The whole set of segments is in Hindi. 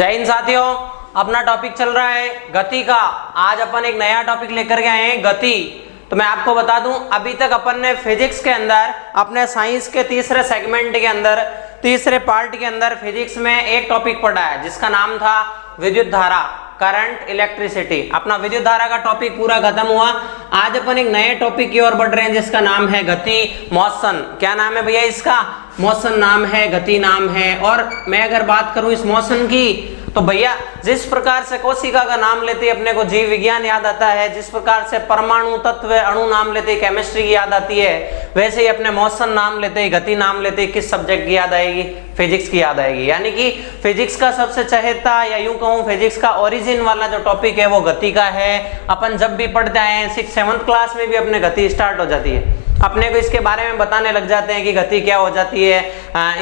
जय हिंद साथियों, अपना टॉपिक चल रहा है गति का। आज अपन एक नया टॉपिक लेकर के आए हैं, गति। तो मैं आपको बता दूं, अभी तक अपन ने फिजिक्स के अंदर, अपने साइंस के तीसरे सेगमेंट के अंदर, तीसरे पार्ट के अंदर फिजिक्स में एक टॉपिक पढ़ा है जिसका नाम था विद्युत धारा, करंट, इलेक्ट्रिसिटी। अपना विद्युत धारा का टॉपिक पूरा खत्म हुआ। आज अपन एक नए टॉपिक की ओर बढ़ रहे हैं जिसका नाम है गति, मोशन। क्या नाम है भैया इसका? मोशन नाम है, गति नाम है। और मैं अगर बात करूं इस मोशन की, तो भैया जिस प्रकार से कोशिका का नाम लेते ही अपने को जीव विज्ञान याद आता है, जिस प्रकार से परमाणु, तत्व, अणु नाम लेते ही केमिस्ट्री की याद आती है, वैसे ही अपने मोशन नाम लेते ही, गति नाम लेते ही किस सब्जेक्ट की याद आएगी? फिजिक्स की याद आएगी। यानी कि फिजिक्स का सबसे चहेता, या यूं कहूं फिजिक्स का ओरिजिन वाला जो टॉपिक है वो गति का है। अपन जब भी पढ़ते आए हैं, 6th-7th क्लास में भी अपने गति स्टार्ट हो जाती है। अपने को इसके बारे में बताने लग जाते हैं कि गति क्या हो जाती है,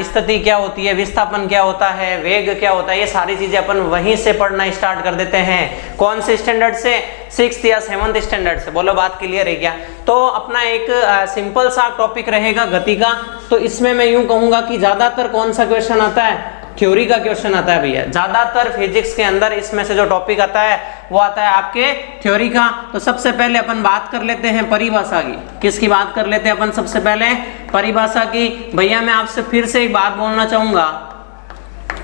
स्थिति क्या होती है, विस्थापन क्या होता है, वेग क्या होता है। ये सारी चीजें अपन वहीं से पढ़ना स्टार्ट कर देते हैं। कौन से स्टैंडर्ड से? 6th या 7th स्टैंडर्ड से। बोलो बात क्लियर है क्या? तो अपना एक सिंपल सा टॉपिक रहेगा गति का। तो इसमें मैं यूं कहूंगा कि ज्यादातर कौन सा क्वेश्चन आता है? थ्योरी का क्वेश्चन आता है भैया। ज्यादातर फिजिक्स के अंदर इसमें से जो टॉपिक आता है वो आता है आपके थ्योरी का। तो सबसे पहले अपन बात कर लेते हैं परिभाषा की। किसकी बात कर लेते हैं अपन? सबसे पहले परिभाषा की। भैया मैं आपसे फिर से एक बात बोलना चाहूंगा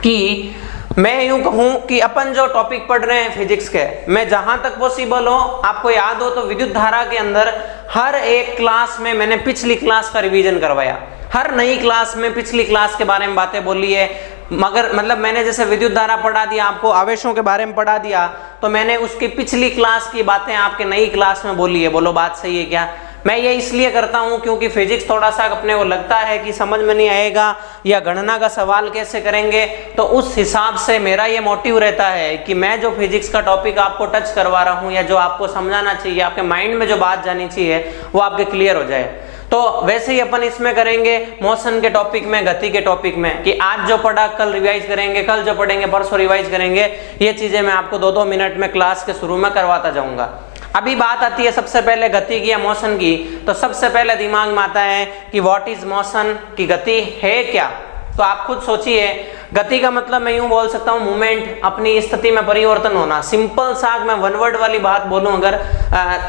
कि मैं यूं कहूं कि अपन जो टॉपिक पढ़ रहे हैं फिजिक्स के, मैं जहां तक पॉसिबल हो, आपको याद हो तो विद्युत धारा के अंदर हर एक क्लास में मैंने पिछली क्लास का रिवीजन करवाया। हर नई क्लास में पिछली क्लास के बारे में बातें बोली है। मगर मतलब मैंने जैसे विद्युत धारा पढ़ा दिया, आपको आवेशों के बारे में पढ़ा दिया, तो मैंने उसकी पिछली क्लास की बातें आपके नई क्लास में बोली है। बोलो बात सही है क्या? मैं ये इसलिए करता हूं क्योंकि फिजिक्स थोड़ा सा अपने को लगता है कि समझ में नहीं आएगा, या गणना का सवाल कैसे करेंगे, तो उस हिसाब से मेरा ये मोटिव रहता है कि मैं जो फिजिक्स का टॉपिक आपको टच करवा रहा हूं, या जो आपको समझाना चाहिए, आपके माइंड में जो बात जानी चाहिए वो आपके क्लियर हो जाए। तो वैसे ही अपन इसमें करेंगे मोशन के टॉपिक में, गति के टॉपिक में, कि आज जो पढ़ा कल रिवाइज करेंगे, कल जो पढ़ेंगे परसों रिवाइज करेंगे। ये चीजें मैं आपको 2-2 मिनट में क्लास के शुरू में करवाता जाऊंगा। अभी बात आती है सबसे पहले गति की या मोशन की। तो सबसे पहले दिमाग में आता है कि व्हाट इज मोशन, की गति है क्या? तो आप खुद सोचिए, गति का मतलब मैं यूं बोल सकता हूं मूवमेंट, अपनी स्थिति में परिवर्तन होना। सिंपल सा मैं वन वर्ड वाली बात बोलूं, अगर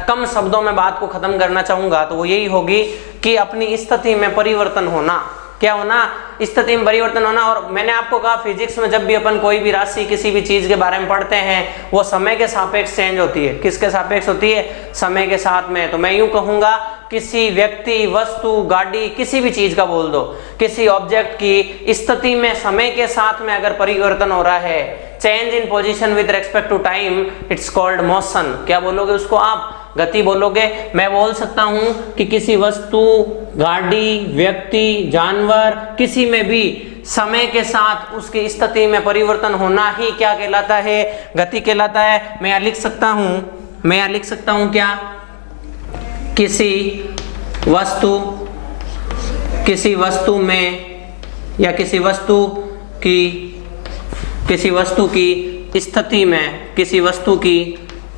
कम शब्दों में बात को खत्म करना चाहूंगा तो वो यही होगी कि अपनी स्थिति में परिवर्तन होना। क्या होना? स्थिति में परिवर्तन होना। और मैंने आपको कहा फिजिक्स में जब भी अपन कोई भी राशि, किसी भी चीज के बारे में पढ़ते हैं, वो समय के सापेक्ष चेंज होती है। किसके सापेक्ष होती है? समय के साथ में। तो मैं यूं कहूंगा, किसी व्यक्ति, वस्तु, गाड़ी, किसी भी चीज का बोल दो, किसी ऑब्जेक्ट की स्थिति में समय के साथ में अगर परिवर्तन हो रहा है, change in position with respect to time, it's called motion. क्या बोलोगे उसको आप? गति बोलोगे। मैं बोल सकता हूं कि किसी वस्तु, गाड़ी, व्यक्ति, जानवर, किसी में भी समय के साथ उसकी स्थिति में परिवर्तन होना ही क्या कहलाता है? गति कहलाता है। मैं लिख सकता हूं क्या? किसी वस्तु में, या किसी वस्तु की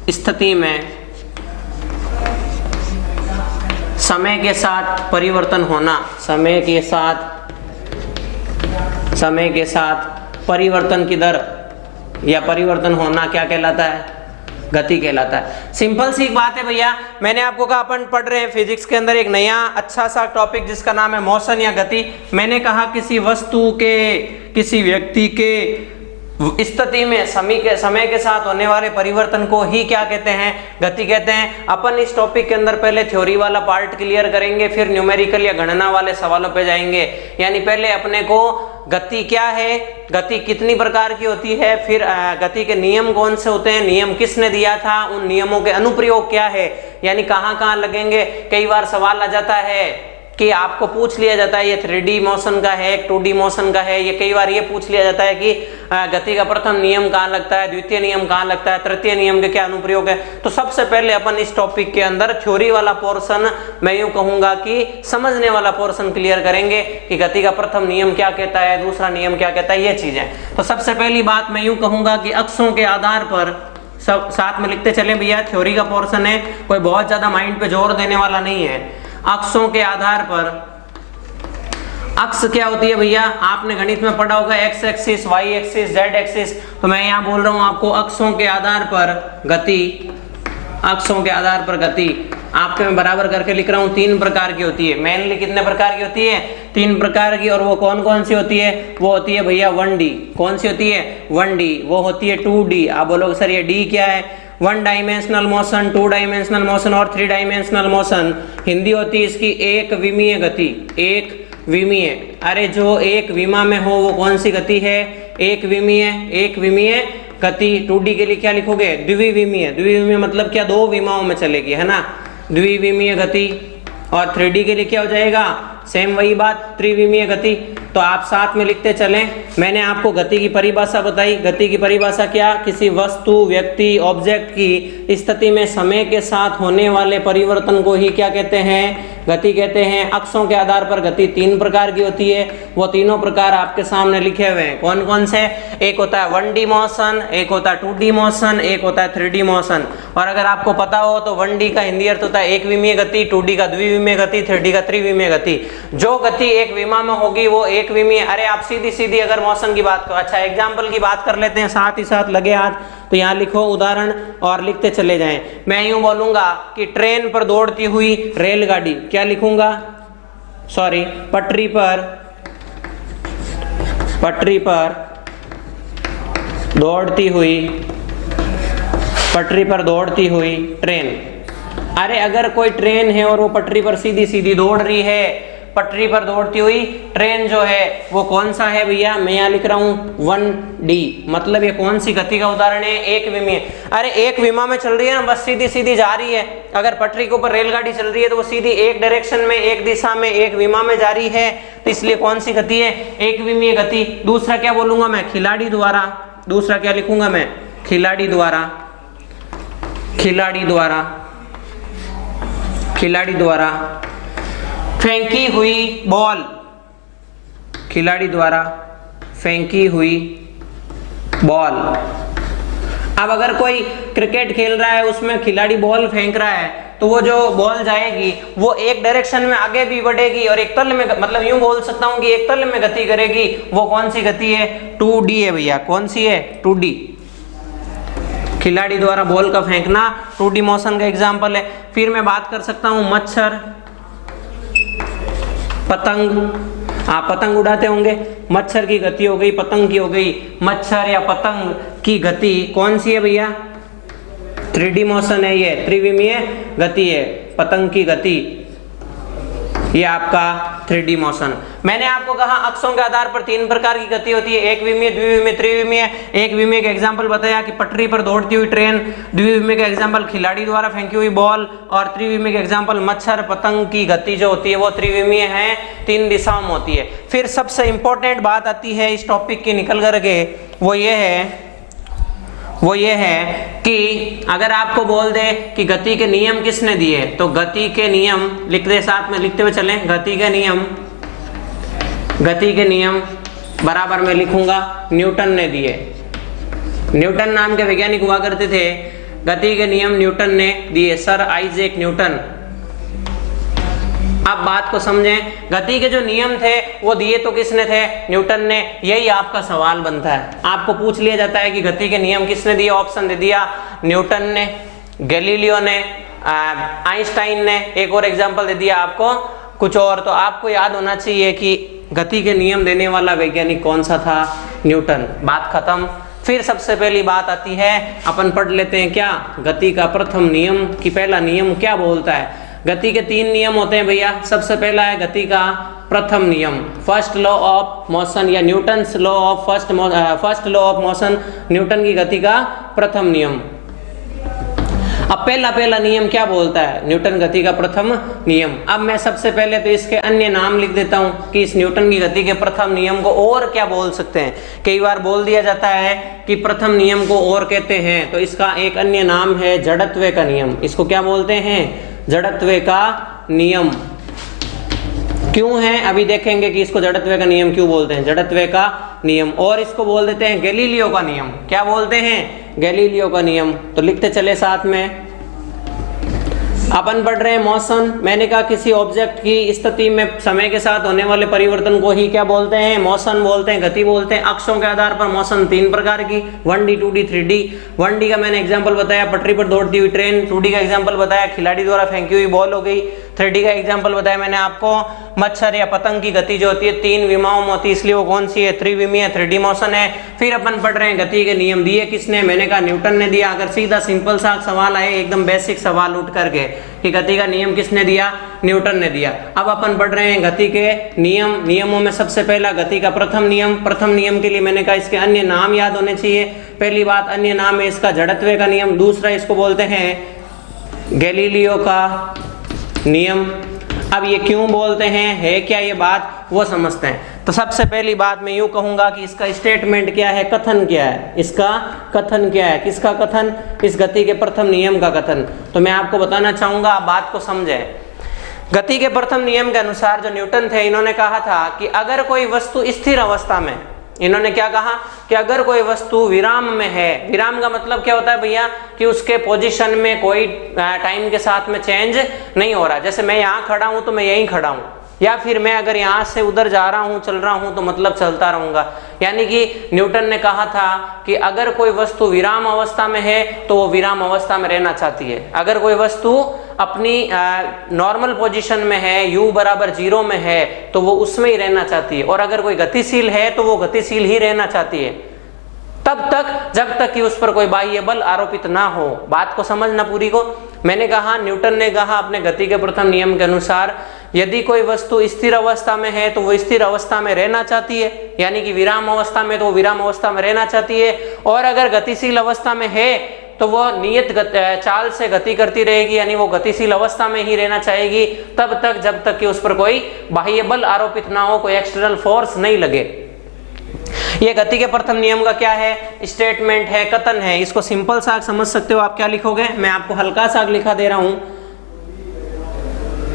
स्थिति में समय के साथ परिवर्तन होना। समय के साथ परिवर्तन की दर या परिवर्तन होना क्या कहलाता है? गति कहलाता है। सिंपल सी बात है भैया। मैंने आपको कहा अपन पढ़ रहे हैं फिजिक्स के अंदर एक नया अच्छा सा टॉपिक जिसका नाम है मोशन या गति। मैंने कहा किसी वस्तु के, किसी व्यक्ति के स्थिति में समय के साथ होने वाले परिवर्तन को ही क्या कहते हैं? गति कहते हैं। अपन इस टॉपिक के अंदर पहले थ्योरी वाला पार्ट क्लियर करेंगे, फिर न्यूमेरिकल या गणना वाले सवालों पे जाएंगे। यानी पहले अपने को गति क्या है, गति कितनी प्रकार की होती है, फिर गति के नियम कौन से होते हैं, नियम किसने दिया था, उन नियमों के अनुप्रयोग क्या है, यानी कहाँ लगेंगे। कई बार सवाल आ जाता है कि आपको पूछ लिया जाता है ये 3D मोशन का है, 2D मोशन का है। ये कई बार ये पूछ लिया जाता है कि गति का प्रथम नियम कहाँ लगता है, द्वितीय नियम कहाँ लगता है, तृतीय नियम के क्या अनुप्रयोग है। तो सबसे पहले अपन इस टॉपिक के अंदर थ्योरी वाला पोर्शन, मैं यूं कहूंगा कि समझने वाला पोर्शन क्लियर करेंगे कि गति का प्रथम नियम क्या कहता है, दूसरा नियम क्या कहता है, ये चीजें। तो सबसे पहली बात मैं यूं कहूंगा कि अक्षों के आधार पर, सब साथ में लिखते चले भैया, थ्योरी का पोर्शन है, कोई बहुत ज्यादा माइंड पे जोर देने वाला नहीं है। अक्षों के आधार पर अक्ष क्या होती है भैया, आपने गणित में पढ़ा होगा X axis, Y axis, Z axis. तो मैं यहाँ बोल रहा हूँ आपको अक्षों के आधार पर गति, अक्षों के आधार पर गति आपके मैं बराबर करके लिख रहा हूँ। 3 प्रकार की होती है, मेनली कितने प्रकार की होती है, 3 प्रकार की। और वो कौन कौन सी होती है, वो होती है भैया 1D। कौन सी होती है, 1D। वो होती है 2D। आप बोलोगे सर ये D क्या है, 1 डायमेंशनल मोशन, 2 डायमेंशनल मोशन और 3 डायमेंशनल मोशन। हिंदी होती है इसकी एक विमीय गति, एक विमीय। अरे जो एक विमा में हो वो कौन सी गति है, एक विमीय, एक विमीय गति। 2D के लिए क्या लिखोगे, द्विविमीय। द्विविमीय मतलब क्या, 2 विमाओं में चलेगी, है ना, द्विविमीय गति। और 3D के लिए क्या हो जाएगा, सेम वही बात, त्रिविमीय गति। तो आप साथ में लिखते चलें। मैंने आपको गति की परिभाषा बताई। गति की परिभाषा क्या, किसी वस्तु, व्यक्ति, ऑब्जेक्ट की स्थिति में समय के साथ होने वाले परिवर्तन को ही क्या कहते हैं, गति कहते हैं। अक्षों के आधार पर गति 3 प्रकार की होती है। वो तीनों प्रकार आपके सामने लिखे हुए हैं। कौन कौन से, एक होता है 1D मोशन, एक होता है 2D मोशन, एक होता है 3D मोशन। और अगर आपको पता हो तो 1D का हिंदी अर्थ होता है एक विमीय गति, 2D का द्विविमीय गति, 3D का त्रिविमीय गति। जो गति एक विमा में होगी वो एक विमीय। अरे आप सीधी सीधी अगर मोशन की बात करो, अच्छा एग्जाम्पल की बात कर लेते हैं, साथ ही साथ लगे हाथ। तो यहाँ लिखो उदाहरण और लिखते चले जाएं। मैं यूं बोलूंगा कि ट्रेन पर दौड़ती हुई रेलगाड़ी, क्या लिखूंगा, सॉरी, पटरी पर दौड़ती हुई ट्रेन। अरे अगर कोई ट्रेन है और वो पटरी पर सीधी सीधी दौड़ रही है, पटरी पर दौड़ती हुई ट्रेन जो है वो कौन सा है भैया, मैं यहाँ लिख रहा हूँ 1D। मतलब ये कौन सी गति का उदाहरण है, एक विमीय। अरे एक विमा में चल रही है ना, बस सीधी सीधी जा रही है। अगर पटरी के ऊपर रेलगाड़ी चल रही है तो वो सीधी एक डायरेक्शन में, एक दिशा में, एक विमा में जा रही है। तो इसलिए कौन सी गति है, एक विमीय गति। दूसरा क्या बोलूंगा मैं, खिलाड़ी द्वारा। दूसरा क्या लिखूंगा मैं, खिलाड़ी द्वारा फेंकी हुई बॉल, खिलाड़ी द्वारा फेंकी हुई बॉल। अब अगर कोई क्रिकेट खेल रहा है, उसमें खिलाड़ी बॉल फेंक रहा है, तो वो जो बॉल जाएगी वो एक डायरेक्शन में आगे भी बढ़ेगी और एक तल में, मतलब यूं बोल सकता हूं कि एक तल में गति करेगी। वो कौन सी गति है, 2D है भैया। कौन सी है, 2D। खिलाड़ी द्वारा बॉल का फेंकना 2D मोशन का एग्जाम्पल है। फिर मैं बात कर सकता हूं मच्छर, पतंग। आप पतंग उड़ाते होंगे, मच्छर की गति हो गई, पतंग की हो गई। मच्छर या पतंग की गति कौन सी है भैया, 3D मोशन है, ये त्रिविमीय गति है। पतंग की गति ये आपका 3D मोशन। मैंने आपको कहा अक्षों के आधार पर 3 प्रकार की गति होती है, एक विमीय, द्विविमीय, त्रिविमीय। एक विमीय का एग्जांपल बताया कि पटरी पर दौड़ती हुई ट्रेन, द्विविमीय का एग्जांपल खिलाड़ी द्वारा फेंकी हुई बॉल, और त्रिविमीय का एग्जांपल मच्छर, पतंग की गति जो होती है वो त्रिविमीय है, 3 दिशाओं में होती है। फिर सबसे इंपॉर्टेंट बात आती है इस टॉपिक की निकल करके, वो ये है कि अगर आपको बोल दे कि गति के नियम किसने दिए, तो गति के नियम लिख दे, साथ में लिखते हुए चलें। गति के नियम बराबर में लिखूंगा न्यूटन ने दिए। न्यूटन नाम के वैज्ञानिक हुआ करते थे। गति के नियम न्यूटन ने दिए, सर आइजैक न्यूटन। अब बात को समझें, गति के जो नियम थे वो दिए तो किसने थे, न्यूटन ने। यही आपका सवाल बनता है, आपको पूछ लिया जाता है कि गति के नियम किसने दिए। ऑप्शन दे दिया न्यूटन ने, गैलीलियो ने, आइंस्टाइन ने, एक और एग्जांपल दे दिया आपको कुछ और। तो आपको याद होना चाहिए कि गति के नियम देने वाला वैज्ञानिक कौन सा था, न्यूटन। बात खत्म। फिर सबसे पहली बात आती है, अपन पढ़ लेते हैं क्या, गति का प्रथम नियम की पहला नियम क्या बोलता है। गति के 3 नियम होते हैं भैया। सबसे पहला है गति का प्रथम नियम, फर्स्ट लॉ ऑफ मोशन, या Newton's law of first law of motion, Newton की गति का प्रथम नियम। अब पहला नियम क्या बोलता है, न्यूटन गति का प्रथम नियम। अब मैं सबसे पहले तो इसके अन्य नाम लिख देता हूं कि इस न्यूटन की गति के प्रथम नियम को और क्या बोल सकते हैं। कई बार बोल दिया जाता है कि प्रथम नियम को और कहते हैं, तो इसका एक अन्य नाम है जड़त्व का नियम। इसको क्या बोलते हैं, जड़त्व का नियम। क्यों है, अभी देखेंगे कि इसको जड़त्व का नियम क्यों बोलते हैं, जड़त्व का नियम। और इसको बोल देते हैं गैलीलियो का नियम। क्या बोलते हैं, गैलीलियो का नियम। तो लिखते चले साथ में, अपन पढ़ रहे हैं मोशन। मैंने कहा किसी ऑब्जेक्ट की स्थिति में समय के साथ होने वाले परिवर्तन को ही क्या बोलते हैं? मोशन बोलते हैं, गति बोलते हैं। अक्षों के आधार पर मोशन 3 प्रकार की, 1D, 2D, 3D। 1D का मैंने एग्जांपल बताया पटरी पर दौड़ती हुई ट्रेन, 2D का एग्जांपल बताया खिलाड़ी द्वारा फेंकी हुई बॉल हो गई, 3D का एग्जांपल बताया मैंने आपको मच्छर या पतंग की गति जो होती है 3 विमाओं में होती है, इसलिए वो कौन सी है? त्रिविमीय, 3D मोशन है। फिर अपन पढ़ रहे हैं गति के नियम दिए किसने? मैंने कहा न्यूटन ने दिया। अगर सीधा सिंपल सा सवाल आए, एकदम बेसिक सवाल उठ करके कि गति का नियम किसने दिया? न्यूटन ने दिया। अब अपन पढ़ रहे हैं गति के नियम। नियमों में सबसे पहला गति का प्रथम नियम। प्रथम नियम के लिए मैंने कहा इसके अन्य नाम याद होने चाहिए। पहली बात, अन्य नाम है इसका जड़त्व का नियम। दूसरा इसको बोलते हैं गैलीलियो का नियम। अब ये क्यों बोलते हैं, है क्या ये बात, वो समझते हैं। तो सबसे पहली बात मैं यूं कहूंगा कि इसका स्टेटमेंट क्या है, कथन क्या है, इसका कथन क्या है। किसका कथन? इस गति के प्रथम नियम का कथन। तो मैं आपको बताना चाहूंगा, आप बात को समझें। गति के प्रथम नियम के अनुसार जो न्यूटन थे, इन्होंने कहा था कि अगर कोई वस्तु स्थिर अवस्था में, इन्होंने क्या कहा कि अगर कोई वस्तु विराम में है, विराम का मतलब क्या होता है भैया कि उसके पोजीशन में कोई टाइम के साथ में चेंज नहीं हो रहा। जैसे मैं यहाँ खड़ा हूं तो मैं यहीं खड़ा हूं, या फिर मैं अगर यहाँ से उधर जा रहा हूँ, चल रहा हूँ, तो मतलब चलता रहूंगा। यानी कि न्यूटन ने कहा था कि अगर कोई वस्तु विराम अवस्था में है तो वो विराम अवस्था में रहना चाहती है। अगर कोई वस्तु अपनी नॉर्मल पोजीशन में है, u बराबर 0 में है, तो वो उसमें ही रहना चाहती है। और अगर कोई गतिशील है तो वो गतिशील ही रहना चाहती है, तब तक जब तक कि उस पर कोई बाह्य बल आरोपित ना हो। बात को समझना पूरी को। मैंने कहा, न्यूटन ने कहा अपने गति के प्रथम नियम के अनुसार, यदि कोई वस्तु स्थिर अवस्था में है तो वो स्थिर अवस्था में रहना चाहती है, यानी कि विराम अवस्था में तो वो विराम अवस्था में रहना चाहती है। और अगर गतिशील अवस्था में है तो वो नियत चाल से गति करती रहेगी, यानी वो गतिशील अवस्था में ही रहना चाहेगी तब तक जब तक कि उस पर कोई बाह्य बल आरोपित ना हो, कोई एक्सटर्नल फोर्स नहीं लगे। ये गति के प्रथम नियम का क्या है? स्टेटमेंट है, कथन है। इसको सिंपल सा समझ सकते हो। आप क्या लिखोगे? मैं आपको हल्का सा लिखा दे रहा हूं,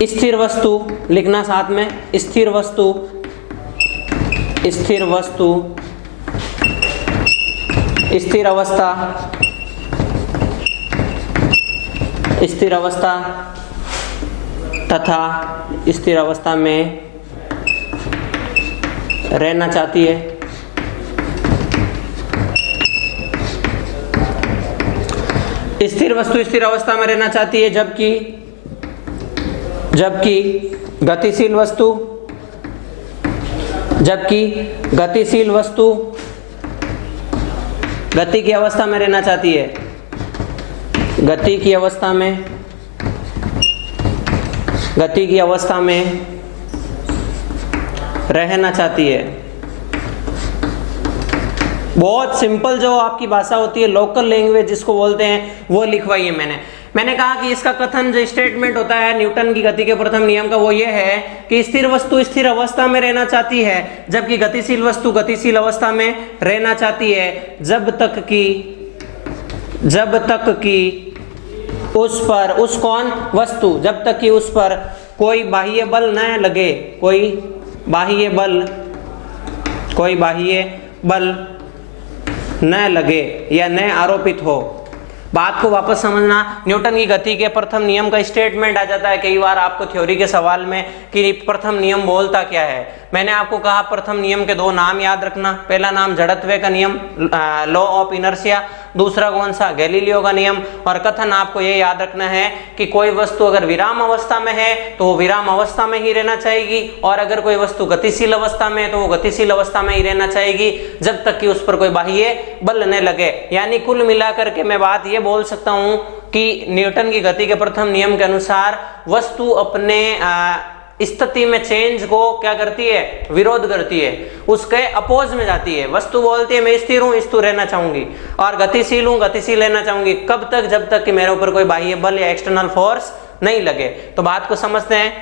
स्थिर वस्तु लिखना साथ में। स्थिर वस्तु, स्थिर वस्तु, स्थिर अवस्था, स्थिर अवस्था तथा स्थिर अवस्था में रहना चाहती है। स्थिर वस्तु स्थिर अवस्था में रहना चाहती है, जबकि गतिशील वस्तु, गति की अवस्था में रहना चाहती है। गति की अवस्था में रहना चाहती है। बहुत सिंपल जो आपकी भाषा होती है, लोकल लैंग्वेज जिसको बोलते हैं, वो लिखवाइए। मैंने कहा कि इसका कथन जो स्टेटमेंट होता है न्यूटन की गति के प्रथम नियम का, वो ये है कि स्थिर वस्तु स्थिर अवस्था में रहना चाहती है, जबकि गतिशील वस्तु गतिशील अवस्था में रहना चाहती है जब तक कि उस पर कोई बाह्य बल न लगे, कोई बाह्य बल न लगे या न आरोपित हो। बात को वापस समझना। न्यूटन की गति के प्रथम नियम का स्टेटमेंट आ जाता है कई बार आपको थ्योरी के सवाल में कि प्रथम नियम बोलता क्या है। मैंने आपको कहा प्रथम नियम के 2 नाम याद रखना। पहला नाम जड़त्व का नियम, लॉ ऑफ इनर्शिया। दूसरा कौन सा? गैलीलियो का नियम। और कथन आपको ये याद रखना है कि कोई वस्तु अगर विराम अवस्था में है तो वो विराम अवस्था में ही रहना चाहेगी, और अगर कोई वस्तु गतिशील अवस्था में है तो वो गतिशील अवस्था में ही रहना चाहेगी जब तक कि उस पर कोई बाह्य बल न लगे। यानी कुल मिलाकर के मैं बात ये बोल सकता हूं कि न्यूटन की गति के प्रथम नियम के अनुसार वस्तु अपने स्थिति में चेंज को क्या करती है? विरोध करती है, उसके अपोज में जाती है। वस्तु बोलती है मैं स्थिर हूं, स्थिर रहना चाहूंगी, और गतिशील हूं, गतिशील रहना चाहूंगी। कब तक? जब तक कि मेरे ऊपर कोई बाह्य बल या एक्सटर्नल फोर्स नहीं लगे। तो बात को समझते हैं।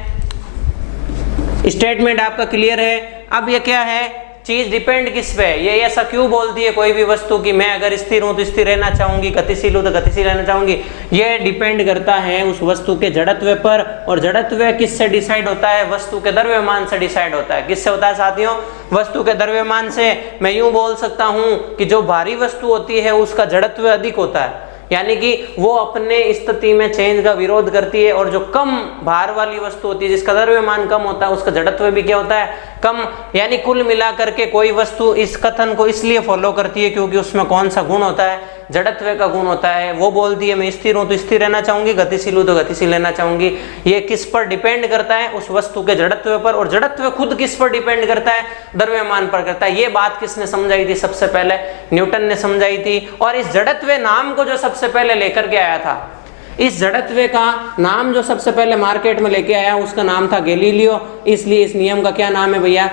स्टेटमेंट आपका क्लियर है। अब ये क्या है? चीज डिपेंड किस पे? ये ऐसा क्यों बोलती है कोई भी वस्तु कि मैं अगर स्थिर हूं तो स्थिर रहना चाहूंगी, गतिशील हूं तो गतिशील रहना चाहूंगी? ये डिपेंड करता है उस वस्तु के जड़त्व पर। और जड़त्व किससे डिसाइड होता है? वस्तु के द्रव्यमान से डिसाइड होता है। किससे होता है साथियों? वस्तु के द्रव्यमान से। मैं यूं बोल सकता हूं कि जो भारी वस्तु होती है उसका जड़त्व अधिक होता है, यानी कि वो अपने स्थिति में चेंज का विरोध करती है, और जो कम भार वाली वस्तु होती है जिसका द्रव्यमान कम होता है उसका जड़त्व भी क्या होता है, कम। यानी कुल मिलाकर के कोई वस्तु इस कथन को इसलिए फॉलो करती है क्योंकि उसमें कौन सा गुण होता है, जड़त्व का गुण होता है। वो बोलती है मैं स्थिर हूं तो स्थिर रहना चाहूंगी, गतिशील हूं तो गतिशील रहना चाहूंगी। ये किस पर डिपेंड करता है, उस वस्तु के जड़त्व पर, और जड़त्व खुद किस पर डिपेंड करता है, द्रव्यमान पर करता है। ये बात किसने समझाई थी सबसे पहले, न्यूटन ने समझाई थी। और इस जड़त्व नाम को जो सबसे पहले लेकर के आया था, इस जड़त्व का नाम जो सबसे पहले मार्केट में लेके आया उसका नाम था गैलीलियो। इसलिए इस नियम का क्या नाम है भैया,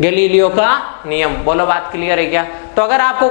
गैलीलियो का नियम। बोलो बात क्लियर है क्या। तो अगर आपको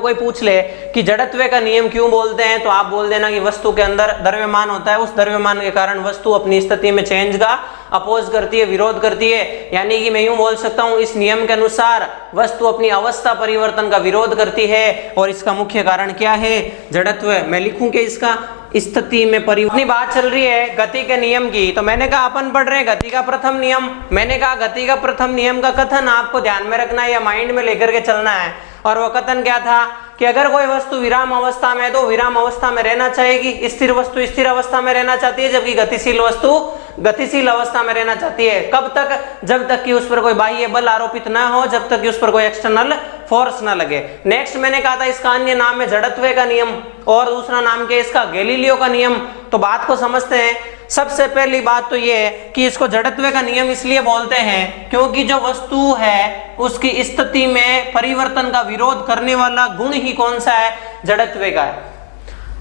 कोई पूछ ले कि जड़त्व का नियम क्यों बोलते हैं, तो आप बोल देना कि वस्तु के अंदर द्रव्यमान होता है, उस द्रव्यमान के कारण वस्तु अपनी स्थिति में चेंज का अपोज करती है, विरोध करती है। यानी कि मैं यूं बोल सकता हूं इस नियम के अनुसार वस्तु अपनी अवस्था परिवर्तन का विरोध करती है, और इसका मुख्य कारण क्या है, जड़त्व। मैं लिखूं कि इसका स्थिति में परिवर्तन। बात चल रही है गति के नियम की, तो मैंने कहा अपन पढ़ रहे हैं गति का प्रथम नियम। मैंने कहा गति का प्रथम नियम का कथन आपको ध्यान में रखना है या माइंड में लेकर के चलना है। और वो कथन क्या था कि अगर कोई वस्तु विराम अवस्था में है तो विराम अवस्था में रहना चाहेगी, स्थिर वस्तु स्थिर अवस्था में रहना चाहती है, जबकि गतिशील वस्तु गतिशील अवस्था में रहना चाहती है। कब तक, जब तक कि उस पर कोई बाह्य बल आरोपित ना हो, जब तक कि उस पर कोई एक्सटर्नल फोर्स ना लगे। नेक्स्ट मैंने कहा था इसका अन्य नाम है जड़त्व का नियम, और दूसरा नाम क्या है इसका, गैलीलियो का नियम। तो बात को समझते हैं। सबसे पहली बात तो ये है कि इसको जड़त्व का नियम इसलिए बोलते हैं क्योंकि जो वस्तु है उसकी स्थिति में परिवर्तन का विरोध करने वाला गुण ही कौन सा है, जड़त्व का है।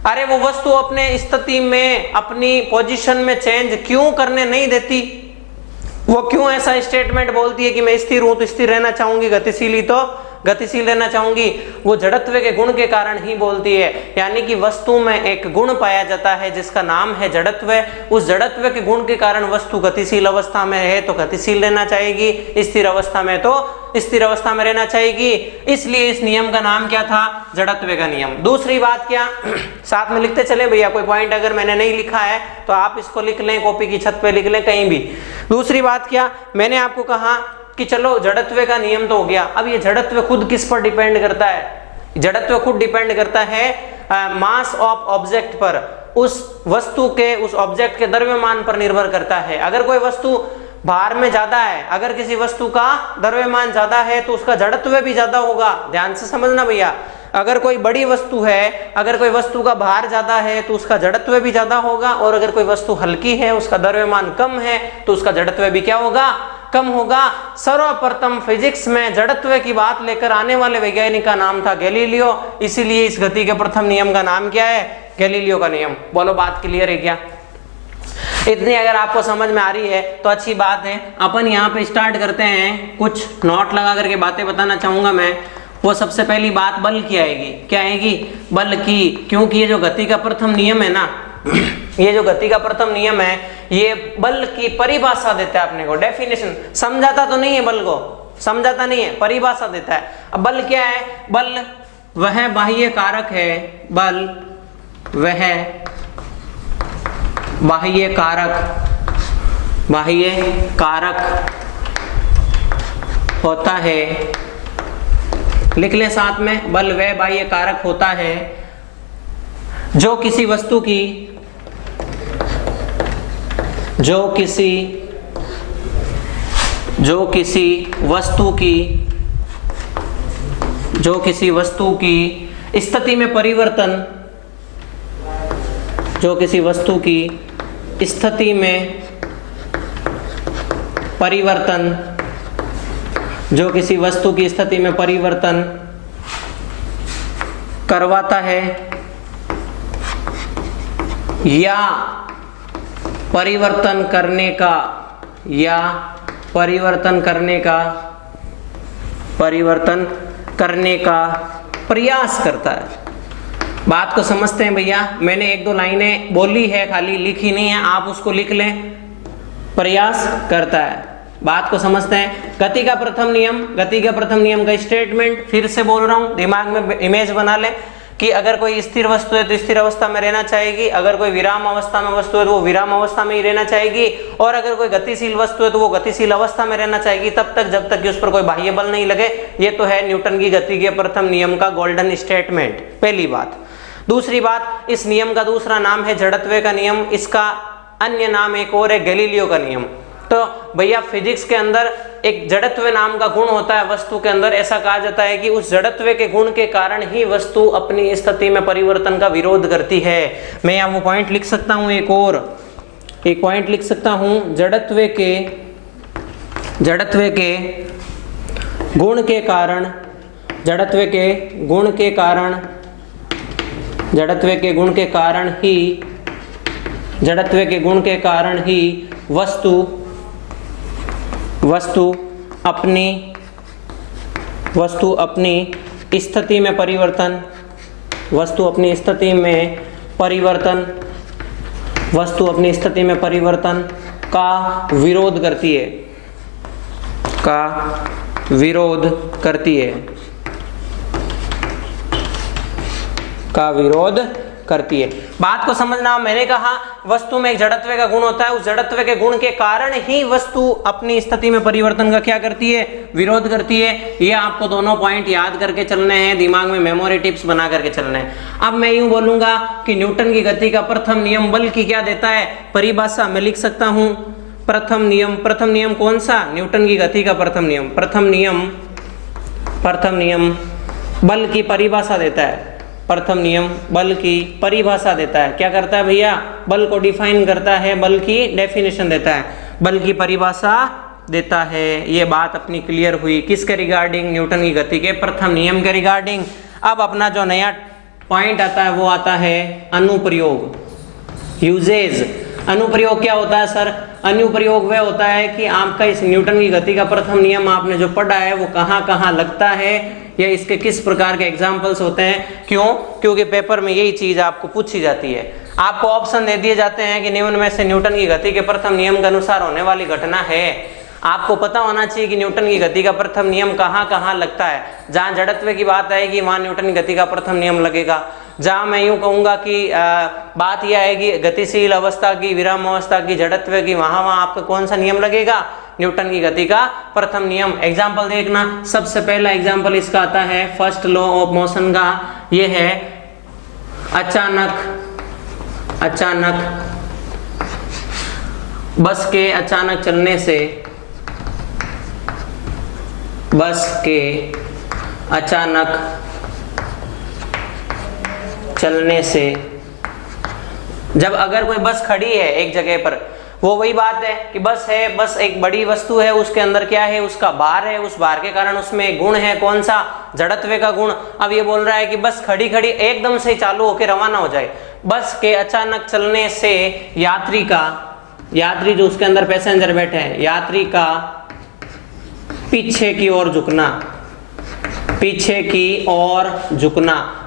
अरे वो वस्तु अपने स्थिति में अपनी पोजीशन में चेंज क्यों करने नहीं देती, वो क्यों ऐसा स्टेटमेंट बोलती है कि मैं स्थिर हूं तो स्थिर रहना चाहूंगी, गतिशील तो गतिशील रहना चाहूंगी, वो जड़त्व के गुण के कारण ही बोलती है। यानी कि वस्तु में एक गुण पाया जाता है जिसका नाम है जड़त्व। उस जड़त्व के गुण के कारण वस्तु गतिशील अवस्था में है तो गतिशील रहना चाहेगी, स्थिर अवस्था में तो स्थिर अवस्था में रहना चाहेगी। इसलिए इस नियम का नाम क्या था, जड़त्व का नियम। दूसरी बात क्या, साथ में लिखते चले भैया, कोई पॉइंट अगर मैंने नहीं लिखा है तो आप इसको लिख लें, कॉपी की छत पे लिख लें, कहीं भी। दूसरी बात क्या, मैंने आपको कहा कि चलो जड़त्व का नियम तो हो गया, अब ये जड़त्व खुद किस पर डिपेंड करता है, जड़त्व खुद डिपेंड करता है मास ऑफ ऑब्जेक्ट पर, उस वस्तु के, उस ऑब्जेक्ट के द्रव्यमान पर निर्भर करता है। अगर कोई वस्तु भार में ज्यादा है, अगर किसी वस्तु का द्रव्यमान ज्यादा है तो उसका जड़त्व भी ज्यादा होगा। ध्यान से समझना भैया, अगर कोई बड़ी वस्तु है, अगर कोई वस्तु का भार ज्यादा है तो उसका जड़त्व भी ज्यादा होगा, और अगर कोई वस्तु हल्की है, उसका द्रव्यमान कम है तो उसका जड़त्व भी क्या होगा, कम होगा। सर्वप्रथम फिजिक्स में जड़त्व की बात लेकर आने वाले वैज्ञानिक का नाम था गैलीलियो, इसीलिए इस गति के प्रथम नियम का नाम क्या है, गैलीलियो का नियम। बोलो बात क्लियर है क्या। इतनी अगर आपको समझ में आ रही है तो अच्छी बात है। अपन यहाँ पे स्टार्ट करते हैं, कुछ नोट लगा करके बातें बताना चाहूंगा मैं। वो सबसे पहली बात बल की आएगी, क्या आएगी, बल की। क्योंकि ये जो गति का प्रथम नियम है ना, ये जो गति का प्रथम नियम है, ये बल की परिभाषा देता है अपने को, डेफिनेशन। समझाता तो नहीं है बल को, समझाता नहीं है, परिभाषा देता है। अब बल क्या है, बल वह बाह्य कारक है, बल वह बाह्य कारक होता है, लिख ले साथ में, बल वह बाह्य कारक होता है जो किसी वस्तु की स्थिति में परिवर्तन, जो किसी वस्तु की स्थिति में परिवर्तन, जो किसी वस्तु की स्थिति में परिवर्तन करवाता है या परिवर्तन करने का प्रयास करता है। बात को समझते हैं भैया, मैंने एक दो लाइनें बोली है, खाली लिखी नहीं है, आप उसको लिख लें। प्रयास करता है, बात को समझते हैं। गति का प्रथम नियम का स्टेटमेंट फिर से बोल रहा हूं, दिमाग में इमेज बना लें। कि अगर कोई स्थिर वस्तु है तो स्थिर अवस्था में रहना चाहेगी, अगर कोई विराम अवस्था में वस्तु है तो वो विराम अवस्था में ही रहना चाहेगी, और अगर कोई गतिशील वस्तु है तो वो गतिशील अवस्था में रहना चाहेगी तब तक जब तक कि उस पर कोई बाह्य बल नहीं लगे। ये तो है न्यूटन की गति के प्रथम नियम का गोल्डन स्टेटमेंट, पहली बात। दूसरी बात, इस नियम का दूसरा नाम है जड़त्व का नियम, इसका अन्य नाम एक और है गैलीलियो का नियम। तो भैया फिजिक्स के अंदर एक जड़त्व नाम का गुण होता है वस्तु के अंदर। ऐसा कहा जाता है कि उस जड़त्व के गुण के कारण ही वस्तु अपनी स्थिति में परिवर्तन का विरोध करती है। मैं यहाँ वो पॉइंट लिख सकता हूँ, एक पॉइंट लिख सकता हूँ, जड़त्व के गुण के कारण, जड़त्व के गुण के कारण ही वस्तु अपनी स्थिति में परिवर्तन का विरोध करती है। बात को समझना, मैंने कहा वस्तु में एक जड़त्व का गुण होता है, उस जड़त्व के गुण के कारण ही वस्तु अपनी स्थिति में परिवर्तन का क्या करती है, विरोध करती है। ये आपको दोनों पॉइंट याद करके चलने हैं, दिमाग में मेमोरी टिप्स बना करके चलने हैं। अब मैं यूं बोलूंगा कि न्यूटन की गति का प्रथम नियम बल की क्या देता है परिभाषा, मैं लिख सकता हूं प्रथम नियम कौन सा, न्यूटन की गति का प्रथम नियम बल की परिभाषा देता है। प्रथम नियम बल की परिभाषा देता है। क्या करता है भैया, बल को डिफाइन करता है, बल की डेफिनेशन देता है, बल की परिभाषा देता है। ये बात अपनी क्लियर हुई किसके रिगार्डिंग, न्यूटन की गति के प्रथम नियम के रिगार्डिंग। अब अपना जो नया पॉइंट आता है वो आता है अनुप्रयोग, यूजेज। अनुप्रयोग क्या होता है सर, अनुप्रयोग वह होता है कि आपका इस न्यूटन की गति का प्रथम नियम आपने जो पढ़ा है वो कहाँ कहाँ लगता है या इसके किस प्रकार के एग्जाम्पल्स होते हैं। क्यों, क्योंकि पेपर में यही चीज आपको पूछी जाती है। आपको ऑप्शन दे दिए जाते हैं कि निम्न में से न्यूटन की गति के प्रथम नियम के अनुसार होने वाली घटना है। आपको पता होना चाहिए कि न्यूटन की गति का प्रथम नियम कहाँ कहाँ लगता है। जहाँ जड़त्व की बात आएगी वहां न्यूटन की गति का प्रथम नियम लगेगा। जहाँ मैं यूं कहूंगा कि बात यह आएगी गतिशील अवस्था की, विराम अवस्था की, जड़त्व की, वहां आपका कौन सा नियम लगेगा, न्यूटन की गति का प्रथम नियम। एग्जाम्पल देखना, सबसे पहला एग्जाम्पल इसका आता है फर्स्ट लॉ ऑफ मोशन का। ये है अचानक बस के अचानक चलने से, जब अगर कोई बस खड़ी है एक जगह पर, वो वही बात है कि बस है, बस एक बड़ी वस्तु है, उसके अंदर क्या है, उसका भार है, उस भार के कारण उसमें एक गुण है, कौन सा, जड़त्व का गुण। अब ये बोल रहा है कि बस खड़ी खड़ी एकदम से चालू होकर रवाना हो जाए। बस के अचानक चलने से यात्री जो उसके अंदर पैसेंजर बैठे हैं, यात्री का पीछे की ओर झुकना।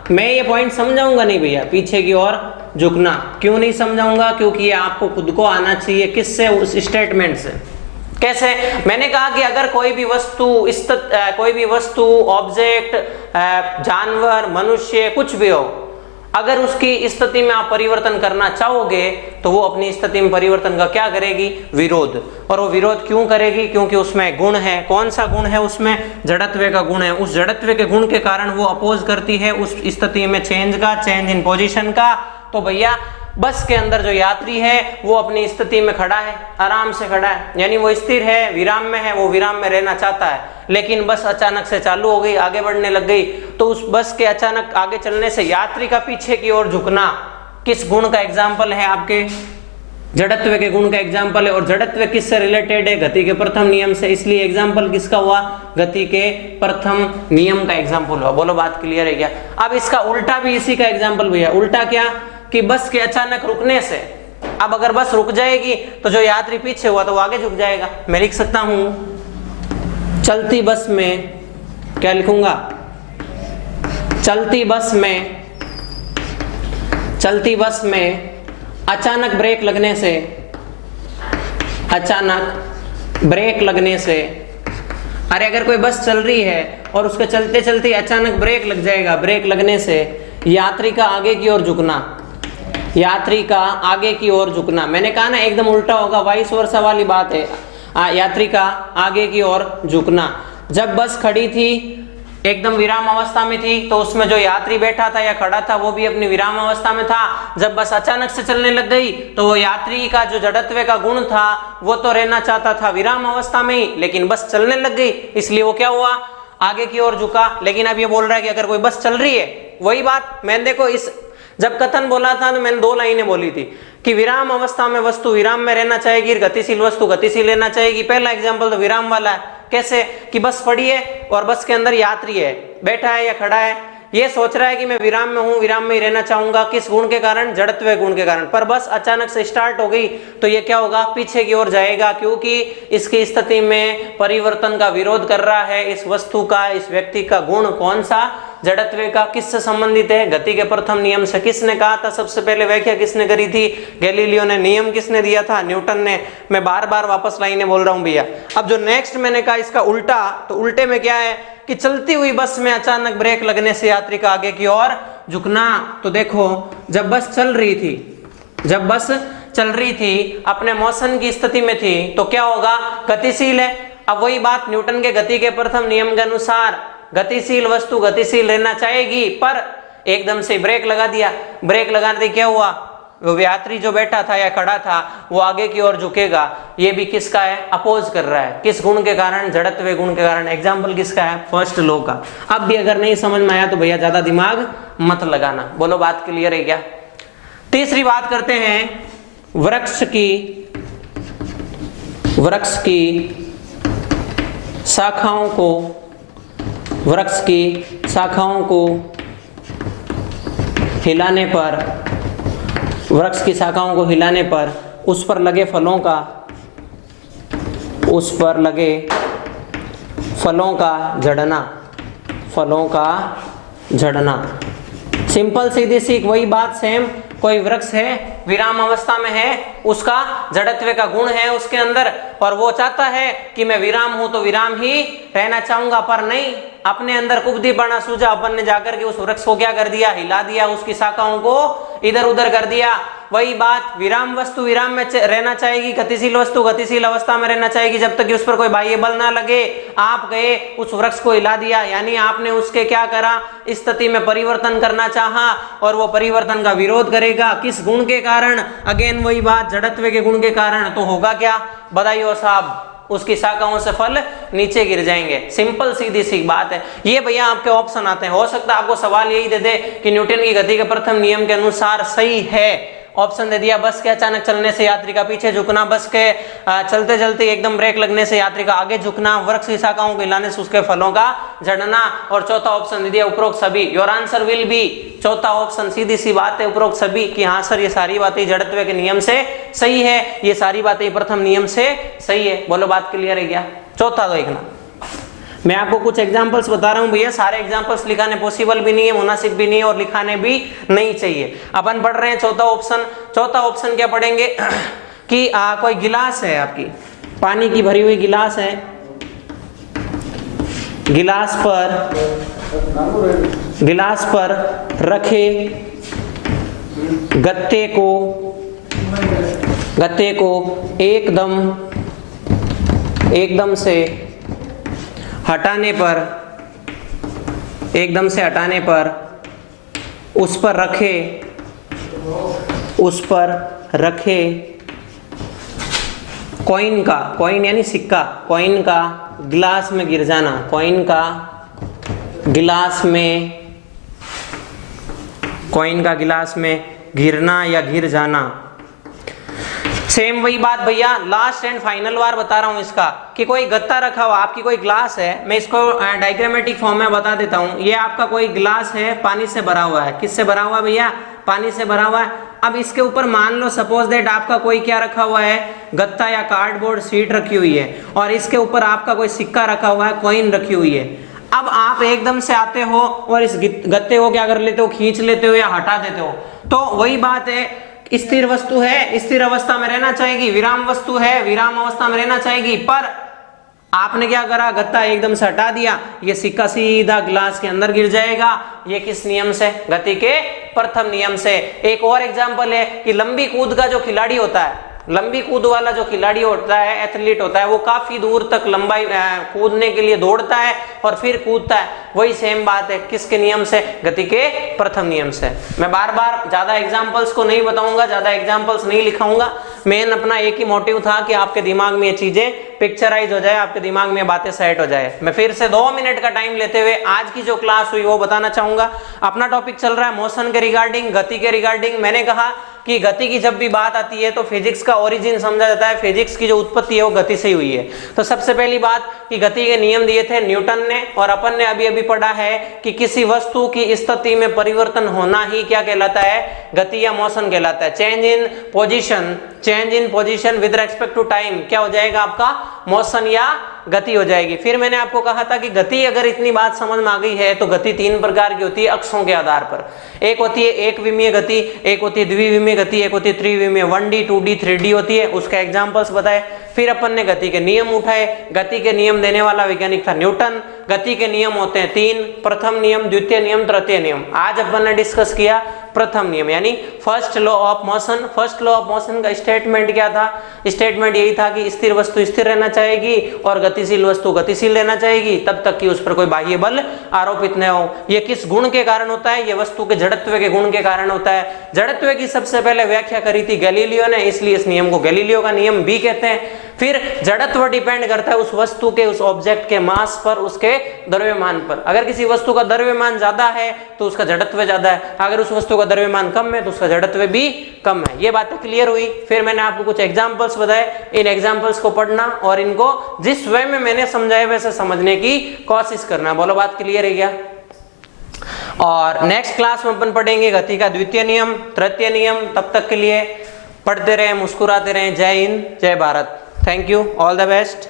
मैं ये पॉइंट समझाऊंगा नहीं भैया, पीछे की ओर झुकना क्यों नहीं समझाऊंगा, क्योंकि ये आपको खुद को आना चाहिए। किससे, उस स्टेटमेंट से। कैसे, मैंने कहा कि अगर कोई भी वस्तु ऑब्जेक्ट, जानवर, मनुष्य, कुछ भी हो, अगर उसकी स्थिति में आप परिवर्तन करना चाहोगे तो वो अपनी स्थिति में परिवर्तन का क्या करेगी, विरोध। और वो विरोध क्यों करेगी, क्योंकि उसमें गुण है। कौन सा गुण है उसमें, जड़त्व का गुण है। उस जड़त्व के गुण के कारण वो अपोज करती है उस स्थिति में चेंज इन पोजीशन का। तो भैया बस के अंदर जो यात्री है वो अपनी स्थिति में खड़ा है, आराम से खड़ा है, यानी वो स्थिर है, विराम में है, वो विराम में रहना चाहता है। लेकिन बस अचानक से चालू हो गई, आगे बढ़ने लग गई, तो उस बस के अचानक आगे चलने से यात्री का पीछे की ओर झुकना किस गुण का एग्जाम्पल है, आपके जड़त्व के गुण का एग्जाम्पल है। और जड़त्व किससे रिलेटेड है, गति के प्रथम नियम से। इसलिए एग्जाम्पल किसका हुआ, गति के प्रथम नियम का एग्जाम्पल हुआ। बोलो बात क्लियर है क्या। अब इसका उल्टा भी इसी का एग्जाम्पल भैया। उल्टा क्या, कि बस के अचानक रुकने से, अब अगर बस रुक जाएगी तो जो यात्री पीछे हुआ तो वो आगे झुक जाएगा। मैं लिख सकता हूं चलती बस में, क्या लिखूंगा, चलती बस में अचानक ब्रेक लगने से, अरे अगर कोई बस चल रही है और उसके चलते चलते अचानक ब्रेक लग जाएगा, ब्रेक लगने से यात्री का आगे की ओर झुकना, यात्री का आगे की ओर झुकना। मैंने कहा ना एकदम उल्टा होगा, वाइस वर्सा वाली बात है। यात्री का आगे की ओर झुकना। जब बस खड़ी थी, एकदम विराम अवस्था में थी, तो उसमें जो यात्री बैठा था या खड़ा था वो भी अपनी विराम अवस्था में था। जब बस अचानक से चलने लग गई तो वो यात्री का जो जड़त्व का गुण था वो तो रहना चाहता था विराम अवस्था में ही, लेकिन बस चलने लग गई, इसलिए वो क्या हुआ, आगे की ओर झुका। लेकिन अब ये बोल रहा है कि अगर कोई बस चल रही है, वही बात मैंने देखो इस जब कथन बोला था तो मैंने 2 लाइनें बोली थी कि विराम अवस्था में वस्तु विराम में रहना चाहेगी, गतिशील वस्तु गतिशील रहना चाहेगी। पहला एग्जाम्पल तो विराम वाला है। कैसे कि बस पड़ी है और बस के अंदर यात्री है, बैठा है या खड़ा है, ये सोच रहा है कि मैं विराम में हूं, विराम में ही रहना चाहूंगा। किस गुण के कारण, जड़त्व गुण के कारण। पर बस अचानक से स्टार्ट हो गई तो ये क्या होगा, पीछे की ओर जाएगा, क्योंकि इसकी स्थिति में परिवर्तन का विरोध कर रहा है। इस वस्तु का, इस व्यक्ति का गुण कौन सा, जड़त्व का, किससे संबंधित है, गति के प्रथम नियम से। किसने कहा था सबसे पहले, व्याख्या किसने करी थी, गैलीलियो ने। नियम किसने दिया था, न्यूटन ने। मैं बार बार वापस लाइनें बोल रहा हूं भैया। अब जो नेक्स्ट मैंने कहा इसका उल्टा, तो उल्टे में क्या है कि चलती हुई बस में अचानक ब्रेक लगने से यात्री का आगे की ओर झुकना। तो देखो जब बस चल रही थी, जब बस चल रही थी, अपने मोशन की स्थिति में थी, तो क्या होगा, गतिशील है। अब वही बात न्यूटन के गति के प्रथम नियम के अनुसार गतिशील वस्तु गतिशील रहना चाहेगी, पर एकदम से ब्रेक लगा दिया। ब्रेक लगाने से क्या हुआ, वो यात्री जो बैठा था या खड़ा था वो आगे की ओर झुकेगा। ये भी किसका है, अपोज कर रहा है। किस गुण के कारण, जड़त्व गुण के कारण। एग्जाम्पल किसका है, फर्स्ट लॉ का। अब भी अगर नहीं समझ में आया तो भैया ज्यादा दिमाग मत लगाना। बोलो बात क्लियर है क्या। तीसरी बात करते हैं वृक्ष की शाखाओं को, वृक्ष की शाखाओं को हिलाने पर, वृक्ष की शाखाओं को हिलाने पर उस पर लगे फलों का, उस पर लगे फलों का झड़ना, फलों का झड़ना। सिंपल सीधी सी वही बात सेम। कोई वृक्ष है, विराम अवस्था में है, उसका जड़त्व का गुण है उसके अंदर, और वो चाहता है कि मैं विराम हूं तो विराम ही रहना चाहूंगा, पर नहीं, अपने अंदर कुबदीपना सूझा, अपन ने जाकर के उस वृक्ष को क्या कर दिया, हिला दिया, उसकी शाखाओं को इधर उधर कर दिया। वही बात, विराम वस्तु विराम में रहना चाहेगी, गतिशील वस्तु गतिशील अवस्था में रहना चाहेगी जब तक कि उस पर कोई बाह्य बल ना लगे। आप गए उस वृक्ष को हिला दिया, यानी आपने उसके क्या करा, स्थिति में परिवर्तन करना चाहा, और वो परिवर्तन का विरोध करेगा। किस गुण के कारण, अगेन वही बात, जड़त्व के गुण के कारण। तो होगा क्या, बताइए साहब, उसकी शाखाओं से फल नीचे गिर जाएंगे। सिंपल सीधी सी बात है। ये भैया आपके ऑप्शन आते हैं, हो सकता है आपको सवाल यही दे दे कि न्यूटन की गति के प्रथम नियम के अनुसार सही है। ऑप्शन दे दिया, बस के अचानक चलने से यात्री का पीछे झुकना, बस के चलते चलते एकदम ब्रेक लगने से यात्री का आगे झुकना, वृक्ष की शाखाओं को हिलाने से उसके फलों का झड़ना, और चौथा ऑप्शन दे दिया उपरोक्त सभी। योर आंसर विल बी, चौथा ऑप्शन। सीधी सी बात है, उपरोक्त सभी, कि हाँ सर ये सारी बातें जड़त्व के नियम से सही है, ये सारी बातें प्रथम नियम से सही है। बोलो बात क्लियर है क्या। चौथा देखना, मैं आपको कुछ एग्जांपल्स बता रहा हूं भैया, सारे एग्जांपल्स लिखाने पॉसिबल भी नहीं है, मुनासिब भी नहीं है, और लिखाने भी नहीं चाहिए। अपन पढ़ रहे हैं चौथा ऑप्शन। चौथा ऑप्शन क्या पढ़ेंगे कि कोई गिलास है, आपकी पानी की भरी हुई गिलास है, गिलास पर रखे गत्ते को एकदम से हटाने पर उस पर रखे कॉइन का, कॉइन यानी सिक्का, कॉइन का गिलास में गिर जाना, कॉइन का गिलास में गिरना या गिर जाना। सेम वही बात भैया, लास्ट एंड फाइनल बार बता रहा हूं इसका, कि कोई गत्ता रखा हुआ, आपकी कोई ग्लास है, मैं इसको डायग्रामेटिक फॉर्म में बता देता हूं। ये आपका कोई ग्लास है, पानी से भरा हुआ है। किससे भरा हुआ भैया, पानी से भरा हुआ है। अब इसके ऊपर मान लो सपोज दैट आपका कोई क्या रखा हुआ है, गत्ता या कार्डबोर्ड शीट रखी हुई है, और इसके ऊपर आपका कोई सिक्का रखा हुआ है, कॉइन रखी हुई है। अब आप एकदम से आते हो और इस गत्ते को क्या कर लेते हो, खींच लेते हो या हटा देते हो। तो वही बात है, स्थिर वस्तु है, स्थिर अवस्था में रहना चाहेगी, विराम वस्तु है, विराम अवस्था में रहना चाहेगी, पर आपने क्या करा, गत्ता एकदम से हटा दिया, ये सिक्का सीधा ग्लास के अंदर गिर जाएगा। ये किस नियम से? गति के प्रथम नियम से। एक और एग्जांपल है कि लंबी कूद का जो खिलाड़ी होता है, लंबी कूद वाला जो खिलाड़ी होता है, एथलीट होता है, वो काफी दूर तक लंबाई कूदने के लिए दौड़ता है और फिर कूदता है। वही सेम बात है, किसके नियम से? गति के प्रथम नियम से। मैं बार बार ज्यादा एग्जांपल्स को नहीं बताऊंगा, ज्यादा एग्जांपल्स नहीं लिखाऊंगा। मेन अपना एक ही मोटिव था कि आपके दिमाग में ये चीजें पिक्चराइज हो जाए, आपके दिमाग में बातें सेट हो जाए। मैं फिर से 2 मिनट का टाइम लेते हुए आज की जो क्लास हुई वो बताना चाहूंगा। अपना टॉपिक चल रहा है मोशन के रिगार्डिंग, गति के रिगार्डिंग। मैंने कहा कि गति की जब भी बात आती है तो फिजिक्स का ओरिजिन समझा जाता है, फिजिक्स की जो उत्पत्ति है वो गति से ही हुई है। तो सबसे पहली बात कि गति के नियम दिए थे न्यूटन ने, और अपन ने अभी अभी पढ़ा है कि किसी वस्तु की स्थिति में परिवर्तन होना ही क्या कहलाता है? गति या मोशन कहलाता है। Change in position with respect to time क्या हो जाएगा आपका? मोशन या गति हो जाएगी। फिर मैंने आपको कहा था कि गति अगर इतनी बात समझ में आ गई है तो गति 3 प्रकार की होती है अक्षों के आधार पर। एक होती है एक विमीय गति, एक होती है द्विविमीय गति, एक होती है त्रिविमीय, 1D 2D 3D होती है। उसका एग्जांपल्स बताए। फिर अपन ने गति के नियम उठाए। गति के नियम देने वाला वैज्ञानिक था न्यूटन। गति के नियम होते हैं 3, प्रथम नियम, द्वितीय नियम, तृतीय नियम। आज अपन ने डिस्कस किया प्रथम नियम यानी first law of motion. First law of motion का स्टेटमेंट क्या था? स्टेटमेंट यही था कि स्थिर वस्तु स्थिर रहना चाहेगी और गतिशील वस्तु गतिशील रहना चाहेगी तब तक कि उस पर कोई बाह्य बल आरोपित न हो। ये किस गुण के कारण होता है? ये वस्तु के जड़त्व के गुण के कारण होता है। जड़त्व की सबसे पहले व्याख्या करी थी गैलीलियो ने, इसलिए इस नियम को गैलीलियो का नियम भी कहते हैं। फिर जड़त्व डिपेंड करता है उस वस्तु के, उस ऑब्जेक्ट के मास पर, उसके द्रव्यमान पर। अगर किसी वस्तु का द्रव्यमान ज्यादा है तो उसका जड़त्व ज्यादा है, अगर उस वस्तु का द्रव्यमान कम है तो उसका जड़त्व भी कम है। ये बातें क्लियर हुई। फिर मैंने आपको कुछ एग्जांपल्स बताए, इन एग्जांपल्स को पढ़ना और इनको जिस वे में मैंने समझाया वैसे समझने की कोशिश करना। बोलो बात क्लियर है क्या? और नेक्स्ट क्लास में अपन पढ़ेंगे गति का द्वितीय नियम, तृतीय नियम। तब तक के लिए पढ़ते रहें, मुस्कुराते रहें। जय हिंद, जय Bharat. Thank you, all the best.